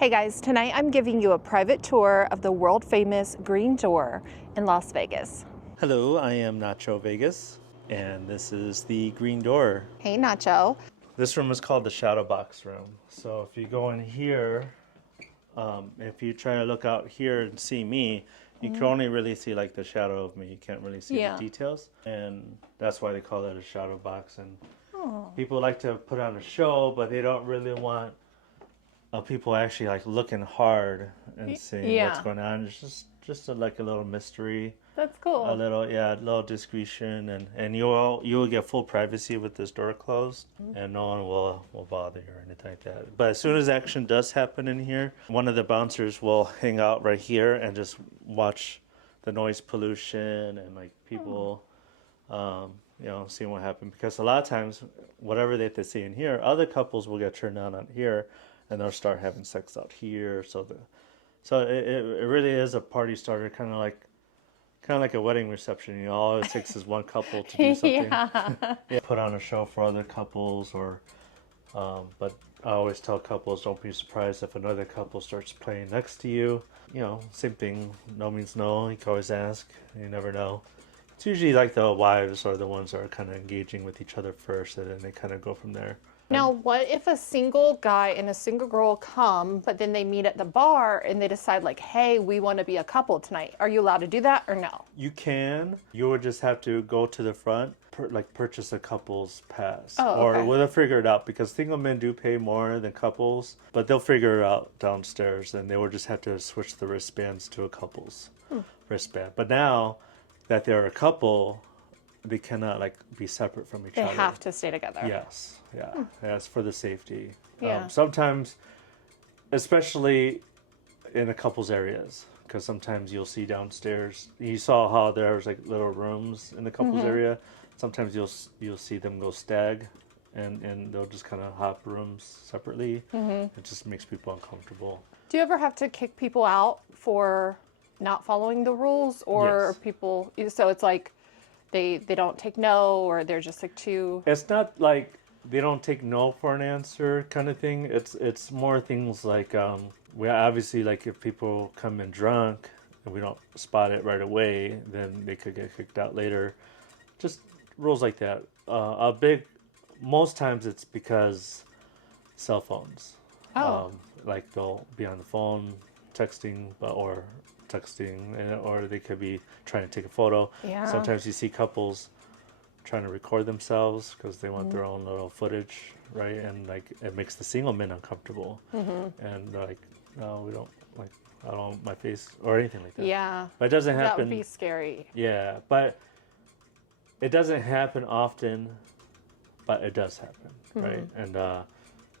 Hey guys, tonight I'm giving you a private tour of the world famous Green Door in Las Vegas. Hello, I am Nacho Vegas, and this is the Green Door. Hey Nacho. This room is called the Shadow Box Room. So if you go in here, if you try to look out here and see me, you can only really see like the shadow of me. You can't really see the details, and that's why they call it a shadow box. And people like to put on a show, but they don't really want people actually like looking hard and seeing what's going on. It's just like a little mystery. That's cool. A little discretion, and you will get full privacy with this door closed, and no one will bother you or anything like that. But as soon as action does happen in here, one of the bouncers will hang out right here and just watch the noise pollution and like people, seeing what happened. Because a lot of times, whatever they see in here, other couples will get turned on here, and they'll start having sex out here. So it really is a party starter, kind of like a wedding reception. All it takes is one couple to do something. Put on a show for other couples, but I always tell couples, don't be surprised if another couple starts playing next to you. Same thing. No means no. You can always ask. You never know. It's usually like the wives are the ones that are kind of engaging with each other first, and then they kind of go from there. Now, what if a single guy and a single girl come, but then they meet at the bar and they decide like, hey, we want to be a couple tonight. Are you allowed to do that or no? You can. You would just have to go to the front, purchase a couple's pass. Oh, okay. Or they'll figure it out, because single men do pay more than couples, but they'll figure it out downstairs, and they will just have to switch the wristbands to a couple's wristband. But now that they're a couple, they cannot be separate from each other. They have to stay together. Yes. Yeah. That's for the safety. Yeah. Sometimes, especially in the couples areas, because sometimes you'll see downstairs. You saw how there's like little rooms in the couples area. Sometimes you'll see them go stag, and they'll just kind of hop rooms separately. It just makes people uncomfortable. Do you ever have to kick people out for not following the rules, or Yes. people? So it's like they don't take no, or they're just like too. It's not like they don't take no for an answer kind of thing. It's more things like we obviously, like, if people come in drunk and we don't spot it right away, then they could get kicked out later. Just rules like that. Most times it's because cell phones. Like they'll be on the phone texting, or they could be trying to take a photo. Yeah. Sometimes you see couples trying to record themselves because they want their own little footage, right? And like it makes the single men uncomfortable, and they're like, no, we don't, like, I don't want my face or anything like that. Yeah. But it doesn't happen. That would be scary. Yeah, but it doesn't happen often, but it does happen, right? And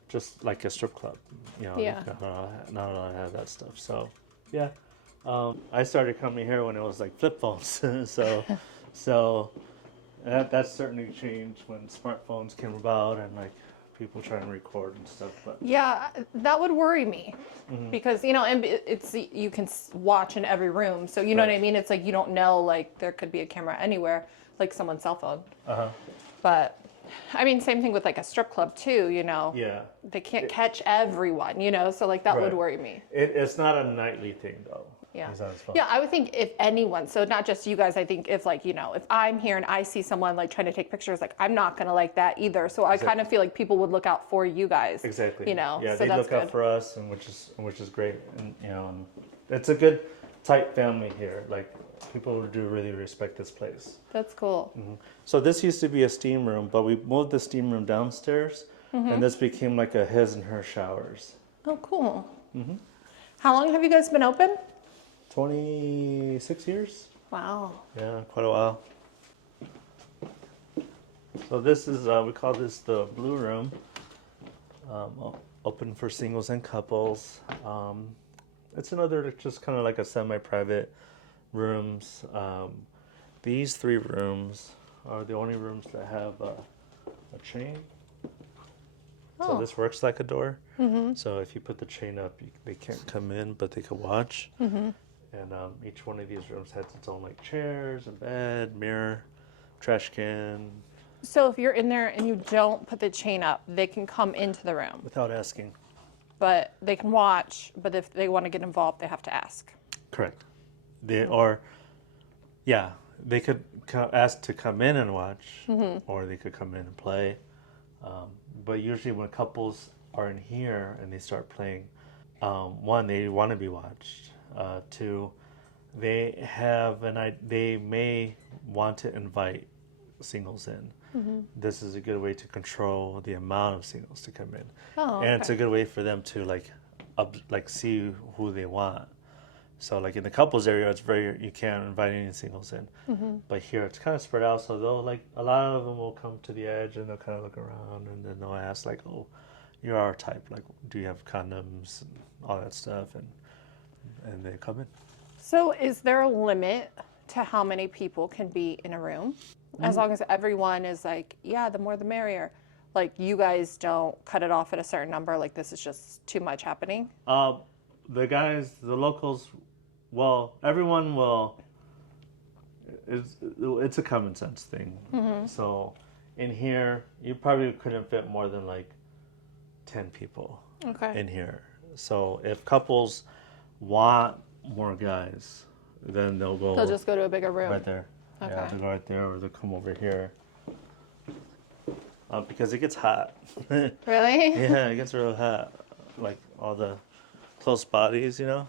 just like a strip club, not allowed to have that stuff. So yeah, I started coming here when it was like flip phones, so that certainly changed when smartphones came about and like people trying to record and stuff. But yeah, that would worry me because and it's you can watch in every room, so you know what I mean. It's like you don't know, like there could be a camera anywhere, like someone's cell phone. But I mean, same thing with like a strip club too. yeah, they can't catch everyone. So like that would worry me. It's not a nightly thing though. Yeah. It's not as fun. Yeah, I would think if anyone, so not just you guys, I think if like, if I'm here and I see someone like trying to take pictures, like I'm not going to like that either. So I kind of feel like people would look out for you guys. Exactly. Yeah, so they look out for us, and which is great. And and it's a good tight family here. Like people do really respect this place. That's cool. So this used to be a steam room, but we moved the steam room downstairs, and this became like a his and her showers. Oh, cool. How long have you guys been open? 26 years. Wow. Yeah, quite a while. So this is, we call this the blue room, open for singles and couples. It's another just kind of like a semi-private rooms. These three rooms are the only rooms that have a chain. So this works like a door. So if you put the chain up, they can't come in, but they can watch. And each one of these rooms has its own like chairs, a bed, mirror, trash can. So if you're in there and you don't put the chain up, they can come into the room Without asking. but they can watch. But if they want to get involved, they have to ask. Correct. They or, yeah, they could ask to come in and watch, or they could come in and play. But usually when couples are in here and they start playing, one, they want to be watched. Two, they may want to invite singles in. This is a good way to control the amount of singles to come in. Oh, and it's a good way for them to like see who they want. So like in the couples area, it's you can't invite any singles in. But here it's kind of spread out, so they'll a lot of them will come to the edge and they'll kind of look around and then they'll ask like, oh, you're our type, like do you have condoms and all that stuff, and they come in. So is there a limit to how many people can be in a room? As long as everyone is like, yeah, the more the merrier. Like you guys don't cut it off at a certain number, like this is just too much happening? The guys, the locals, well, everyone will, it's a common sense thing. So in here, you probably couldn't fit more than like 10 people in here. So if couples want more guys, then they'll just go to a bigger room. Right there. Okay. Yeah, they'll go right there or they'll come over here. Because it gets hot. Really? Yeah, it gets real hot. Like all the close bodies, you know.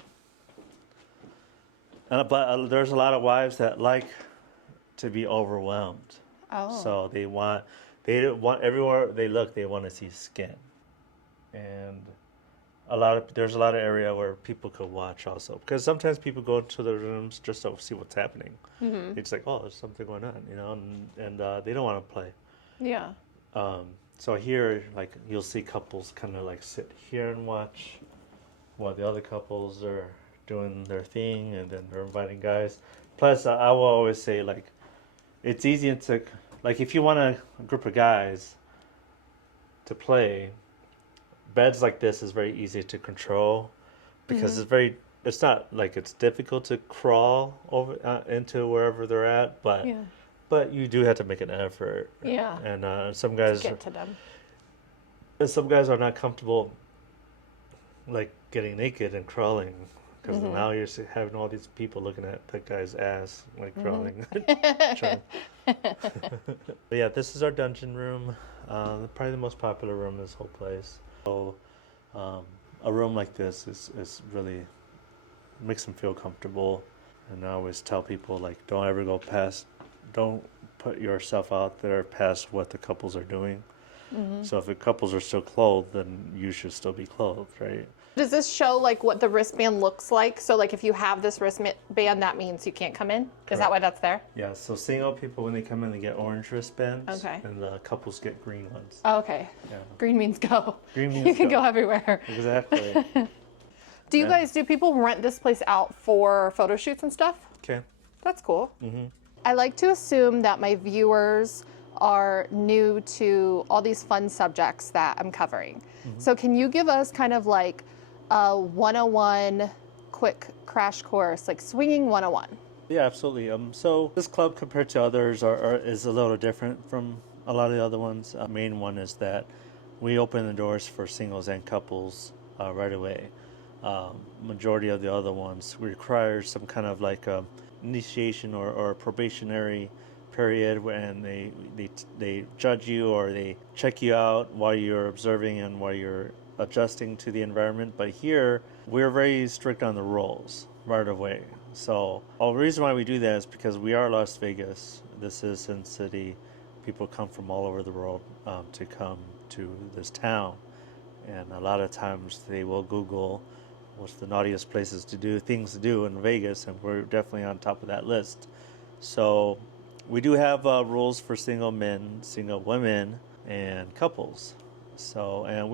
But there's a lot of wives that like to be overwhelmed. Oh. So they want everywhere they look, they want to see skin. And there's a lot of area where people could watch also, because sometimes people go into the rooms just to see what's happening. It's like, oh, there's something going on, you know, and they don't want to play. Yeah. So here, like, you'll see couples kind of like sit here and watch while the other couples are doing their thing, and then they're inviting guys. Plus, I will always say, like, it's easy to, like, if you want a group of guys to play, beds like this is very easy to control, because it's not like it's difficult to crawl over into wherever they're at, but but you do have to make an effort. Yeah. And some guys get to them. And some guys are not comfortable like getting naked and crawling, because now you're having all these people looking at that guy's ass like crawling. But yeah, this is our dungeon room. Probably the most popular room in this whole place. So a room like this is really makes them feel comfortable. And I always tell people, like, don't put yourself out there past what the couples are doing. So if the couples are still clothed, then you should still be clothed, right? Does this show like what the wristband looks like? So like if you have this wristband, that means you can't come in? Correct. Is that why that's there? Yeah, so single people, when they come in, they get orange wristbands. Okay. And the couples get green ones. Oh, okay. Yeah. Green means go. Green means you can go everywhere. Exactly. Do people rent this place out for photo shoots and stuff? Okay. That's cool. I like to assume that my viewers are new to all these fun subjects that I'm covering. So can you give us kind of like a 101 quick crash course, like swinging 101? Yeah, absolutely. So this club, compared to others, is a little different from a lot of the other ones. Main one is that we open the doors for singles and couples right away. Majority of the other ones require some kind of like initiation or probationary period when they judge you or they check you out while you're observing and while you're adjusting to the environment. But here we're very strict on the rules right away. So the reason why we do that is because we are Las Vegas. This is Sin City. People come from all over the world to come to this town, and a lot of times they will Google what's the naughtiest things to do in Vegas, and we're definitely on top of that list. So we do have rules for single men, single women, and couples. So, and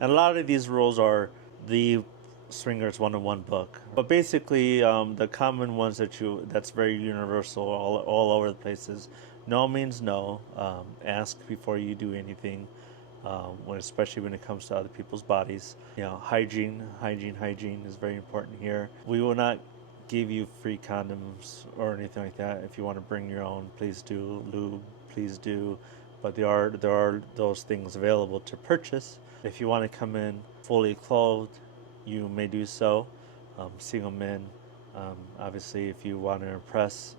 a lot of these rules are the Swingers 101 book. But basically, the common ones that's very universal all over the places. No means no. Ask before you do anything. Especially when it comes to other people's bodies. Hygiene is very important here. We will not give you free condoms or anything like that. If you want to bring your own, please do. Lube, please do. But there are those things available to purchase. If you want to come in fully clothed, you may do so. Single men, obviously, if you want to impress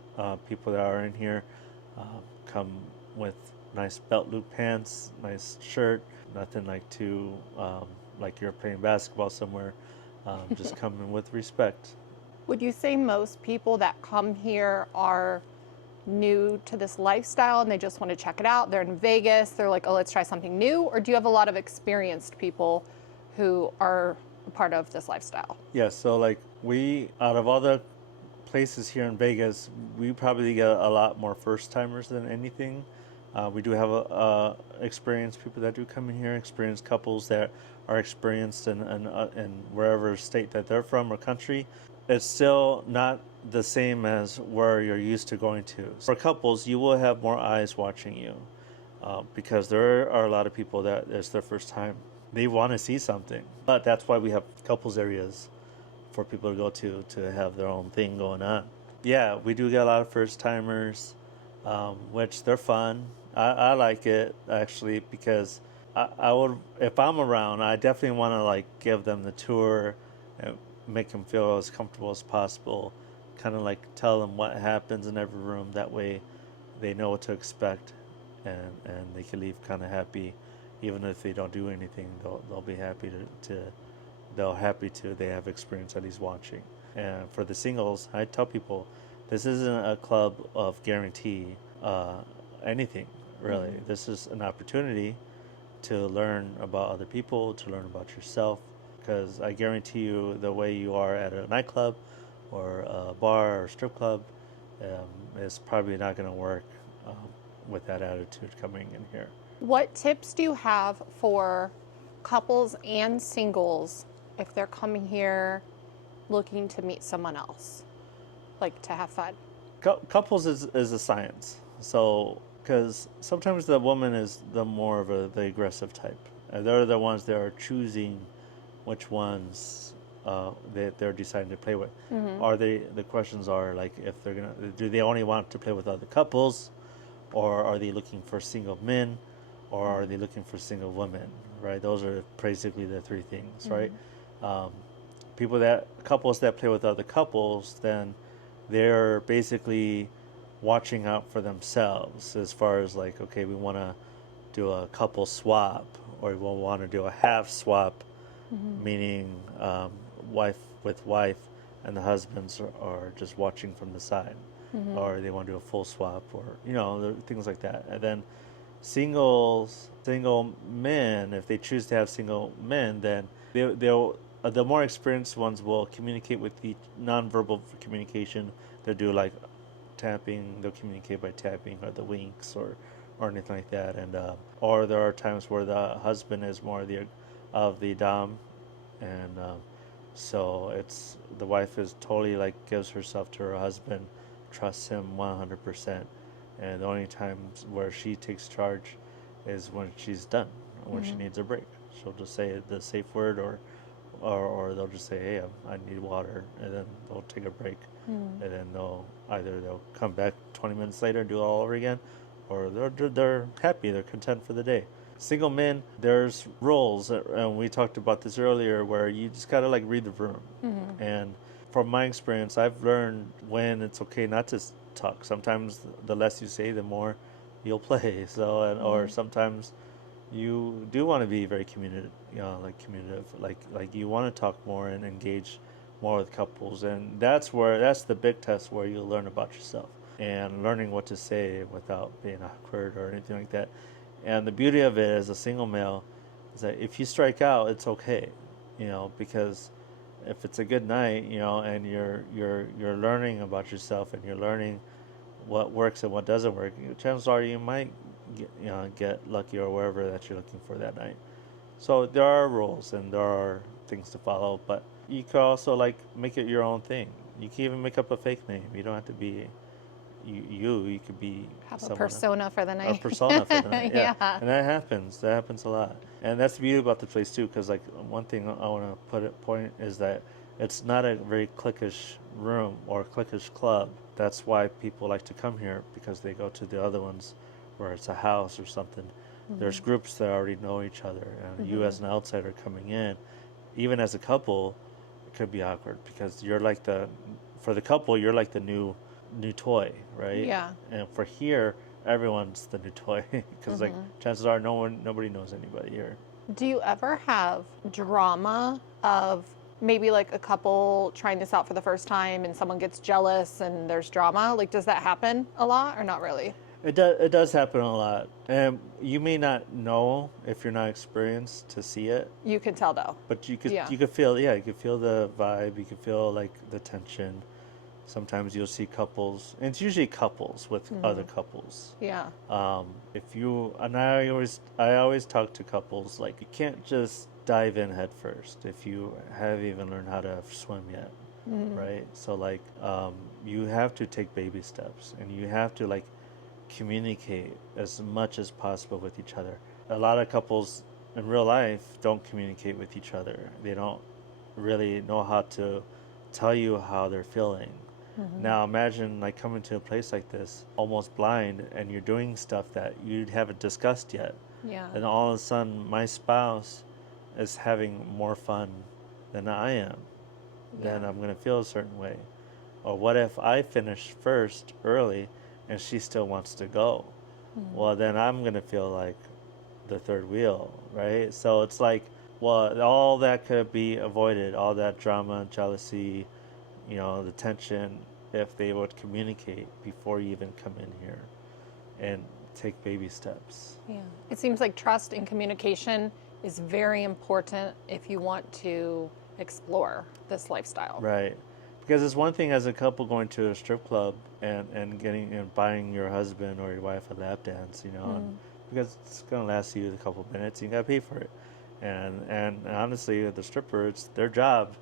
people that are in here, come with nice belt loop pants, nice shirt, nothing like too like you're playing basketball somewhere. Just come in with respect. Would you say most people that come here are new to this lifestyle and they just want to check it out? They're in Vegas, they're like, oh, let's try something new? Or do you have a lot of experienced people who are a part of this lifestyle? Yeah, so like we, out of all the places here in Vegas, we probably get a lot more first timers than anything. We do have experienced people that do come in here, experienced couples that are experienced in wherever state that they're from or country. It's still not the same as where you're used to going to. For couples, you will have more eyes watching you because there are a lot of people that it's their first time. They want to see something, but that's why we have couples areas for people to go to have their own thing going on. Yeah, we do get a lot of first timers, which they're fun. I like it actually because I would, if I'm around, I definitely want to like give them the tour and make them feel as comfortable as possible. Kind of like tell them what happens in every room. That way, they know what to expect, and they can leave kind of happy, even if they don't do anything. They'll be happy to they have experience at least watching. And for the singles, I tell people this isn't a club of guarantee anything really. Mm-hmm. This is an opportunity to learn about other people, to learn about yourself, because I guarantee you the way you are at a nightclub or a bar or strip club is probably not going to work with that attitude coming in here. What tips do you have for couples and singles if they're coming here looking to meet someone else, like to have fun? Couples is a science. So, because sometimes the woman is the more of the aggressive type. They're the ones that are choosing which ones they're deciding to play with. Mm-hmm. Are they? The questions are like, if they're gonna, do they only want to play with other couples, or are they looking for single men, or are they looking for single women? Right? Those are basically the three things. Mm-hmm. Right? Couples that play with other couples, then they're basically watching out for themselves as far as like, okay, we want to do a couple swap, or we want to do a half swap, mm-hmm. meaning wife with wife, and the husbands are just watching from the side, mm-hmm. or they want to do a full swap, or things like that. And then single men, if they choose to have single men, then they'll the more experienced ones will communicate with the nonverbal communication. They'll do like tapping. They'll communicate by tapping or the winks or anything like that. And or there are times where the husband is more of the dom, and so it's the wife is totally like gives herself to her husband, trusts him 100%, and the only times where she takes charge is when she's done, when mm-hmm. she needs a break. She'll just say the safe word, or they'll just say, hey, I need water, and then they'll take a break, and then they'll come back 20 minutes later and do it all over again, or they're happy, they're content for the day. Single men, there's roles, and we talked about this earlier, where you just gotta like read the room, mm-hmm. and from my experience, I've learned when it's okay not to talk. Sometimes the less you say, the more you'll play. So, mm-hmm. or sometimes you do want to be very communicative, like you want to talk more and engage more with couples, and that's the big test, where you learn about yourself and learning what to say without being awkward or anything like that. And the beauty of it as a single male is that if you strike out, it's okay, because if it's a good night, and you're learning about yourself, and you're learning what works and what doesn't work, chances are you might get lucky or wherever that you're looking for that night. So there are rules and there are things to follow, but you could also like make it your own thing. You can even make up a fake name. You don't have to be you could be have a persona for the night. A persona for the night. Yeah. Yeah. And that happens a lot, and that's the beauty about the place too, because like one thing I want to point is that it's not a very cliquish room or cliquish club. That's why people like to come here, because they go to the other ones where it's a house or something, There's groups that already know each other, and you as an outsider coming in, even as a couple, it could be awkward because you're like for the couple, you're like the new toy, right? Yeah. And for here, everyone's the new toy because like chances are nobody knows anybody here. Do you ever have drama of maybe like a couple trying this out for the first time and someone gets jealous and there's drama? Like, does that happen a lot or not really? It does happen a lot, and you may not know if you're not experienced to see it. You can tell though. But you could feel you could feel the vibe, you could feel like the tension. Sometimes you'll see couples, and it's usually couples with other couples. Yeah. If you and I always talk to couples like you can't just dive in head first if you haven't even learned how to swim yet, right? So like you have to take baby steps, and you have to like communicate as much as possible with each other. A lot of couples in real life don't communicate with each other. They don't really know how to tell you how they're feeling. Now imagine like coming to a place like this almost blind, and you're doing stuff that you haven't discussed yet. Yeah. And all of a sudden my spouse is having more fun than I am. Then I'm going to feel a certain way. Or what if I finish first early and she still wants to go? Well, then I'm going to feel like the third wheel, right? So it's like, well, all that could be avoided, all that drama, jealousy, the tension, if they would communicate before you even come in here and take baby steps. Yeah. It seems like trust and communication is very important if you want to explore this lifestyle. Right. Because it's one thing as a couple going to a strip club and getting and buying your husband or your wife a lap dance, and because it's going to last you a couple minutes, you got to pay for it. And honestly, the stripper, it's their job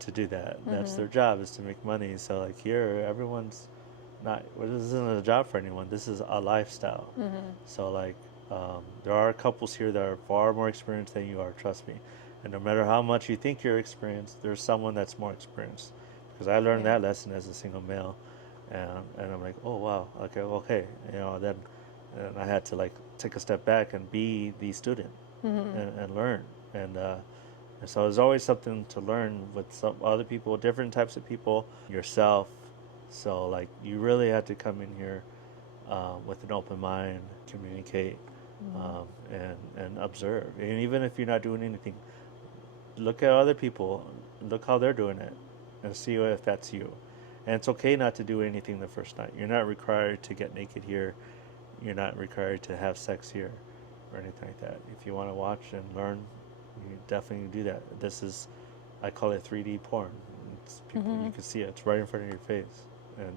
to do that. That's their job, is to make money. So like here, everyone's not, this isn't a job for anyone. This is a lifestyle. So like there are couples here that are far more experienced than you are, trust me. And no matter how much you think you're experienced, there's someone that's more experienced. Because I learned that lesson as a single male, and I'm like, oh wow, okay, then I had to like take a step back and be the student and learn, and so there's always something to learn with some other people, different types of people, yourself. So like you really had to come in here with an open mind, communicate, and observe. And even if you're not doing anything, look at other people, look how they're doing it, and see if that's you. And it's okay not to do anything the first night. You're not required to get naked here. You're not required to have sex here or anything like that. If you want to watch and learn, you definitely do that. This is, I call it 3D porn. It's people, you can see it. It's right in front of your face, and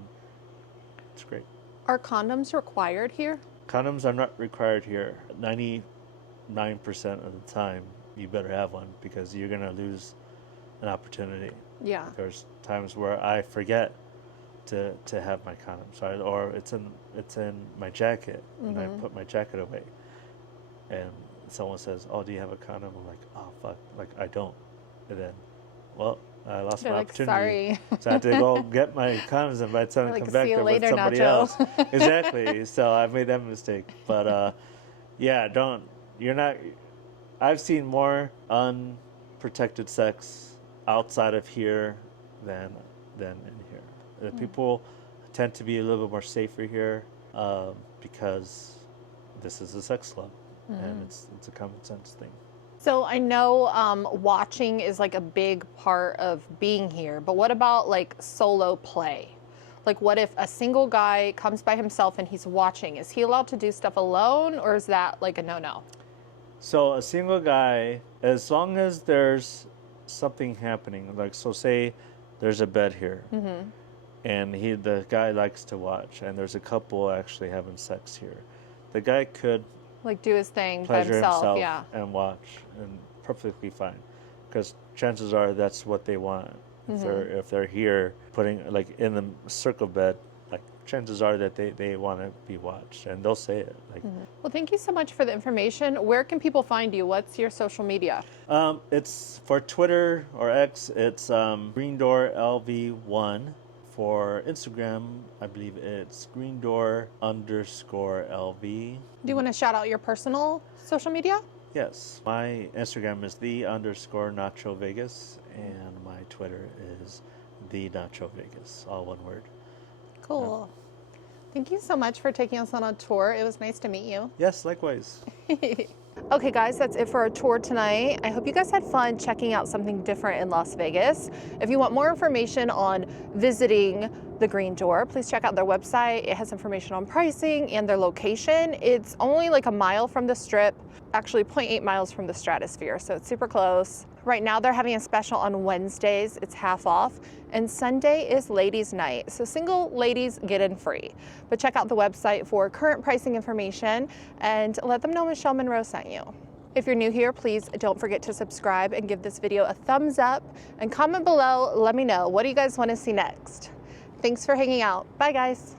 it's great. Are condoms required here? Condoms are not required here. 99% of the time, you better have one, because you're going to lose an opportunity. Yeah. There's times where I forget to have my condoms, or it's in my jacket, and I put my jacket away, and someone says, "Oh, do you have a condom?" I'm like, "Oh fuck, like I don't." And then, well, I lost my opportunity. Sorry. So I had to go get my condoms, and by the time I come back, they're with somebody else. Exactly. So I made that mistake. But yeah, you're not. I've seen more unprotected sex outside of here than in here. The people tend to be a little bit more safer here because this is a sex club, and it's a common sense thing. So I know watching is like a big part of being here, but what about like solo play? Like what if a single guy comes by himself and he's watching? Is he allowed to do stuff alone, or is that like a no-no? So a single guy, as long as there's something happening, like so say there's a bed here, and the guy likes to watch, and there's a couple actually having sex here, the guy could Like do his thing by pleasure himself, yeah. and watch, and perfectly fine, because chances are that's what they want. If they're here putting like in the circle bed, like chances are that they want to be watched, and they'll say it. Like, Well, thank you so much for the information. Where can people find you? What's your social media? it's for Twitter or X. It's Green Door LV1. for Instagram, I believe it's greendoor_LV. Do you want to shout out your personal social media? Yes, my Instagram is _NachoVegas, and my Twitter is @NachoVegas, all one word. Cool. Thank you so much for taking us on a tour. It was nice to meet you. Yes, likewise. Okay guys, that's it for our tour tonight. I hope you guys had fun checking out something different in Las Vegas. If you want more information on visiting the Green Door, please check out their website. It has information on pricing and their location. It's only like a mile from the Strip, actually 0.8 miles from the Stratosphere, so it's super close. Right now they're having a special on Wednesdays, it's half off, and Sunday is ladies' night, so single ladies get in free. But check out the website for current pricing information and let them know Michele Monroe sent you. If you're new here, please don't forget to subscribe and give this video a thumbs up and comment below, let me know, what do you guys want to see next? Thanks for hanging out. Bye guys.